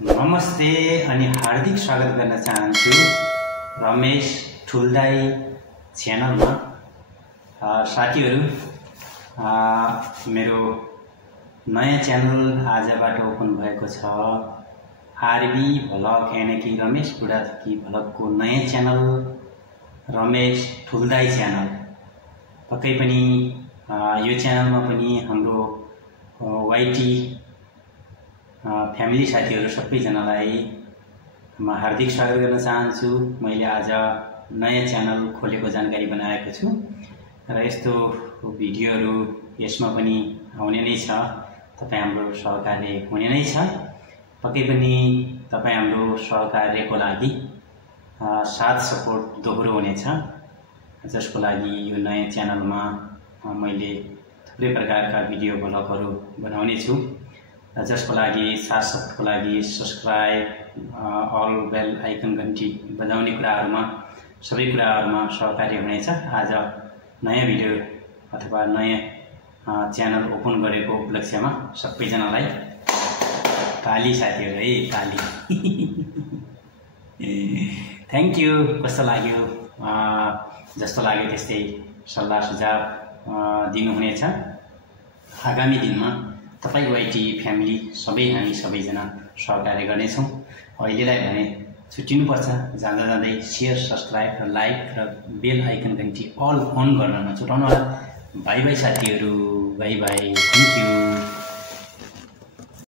नमस्ते अनि हार्दिक स्वागत गर्न चाहन्छु रमेश ठुल्दाई च्यानलमा। साथीहरू, मेरो नयाँ च्यानल आजबाट ओपन भएको छ। आरबी भ्लग यानि कि रमेश बुढाथोकी भ्लगको नयाँ च्यानल रमेश ठुल्दाई च्यानल। पक्कै पनि यो च्यानलमा पनि हाम्रो वाइटी फ्यामिली साथीहरू सबैजनालाई म हार्दिक स्वागत गर्न चाहन्छु। मैले आज नयाँ च्यानल खोलेको जानकारी बनाएको छु र यस्तो भिडियोहरू यसमा पनि आउने नै छ। तपाईँ हाम्रो सहकार्य हुने नै छ। पक्कै पनि तपाईँ हाम्रो सहकार्यको लागि साथ सपोर्ट दोहोरो हुनेछ, जसको लागि यो नयाँ च्यानलमा मैले थुप्रै प्रकारका भिडियो भ्लगहरू बनाउने छु, जसको लागि साथ सपोर्टको लागि सब्सक्राइब, अल बेल आइकन घन्टी बजाउने कुराहरूमा सबै कुराहरूमा सहकार्य हुनेछ। आज नयाँ भिडियो अथवा नयाँ च्यानल ओपन गरेको उपलक्ष्यमा सबैजनालाई ताली साथीहरू, है ताली। Thank you. कस्तो लाग्यो? जस्तो लाग्यो त्यस्तै सल्लाह सुझाव दिनुहुनेछ। आगामी दिनमा तपाईँ वाइटी फ्यामिली सबै हामी सबैजना सहकार्य गर्नेछौँ। अहिलेलाई भने छुट्टिनुपर्छ। जाँदा जाँदै सेयर, सब्सक्राइब र लाइक र बेल आइकन घन्टी अल अन गर्न नछुटाउनु होला। बाई बाई साथीहरू, बाई बाई। Thank you.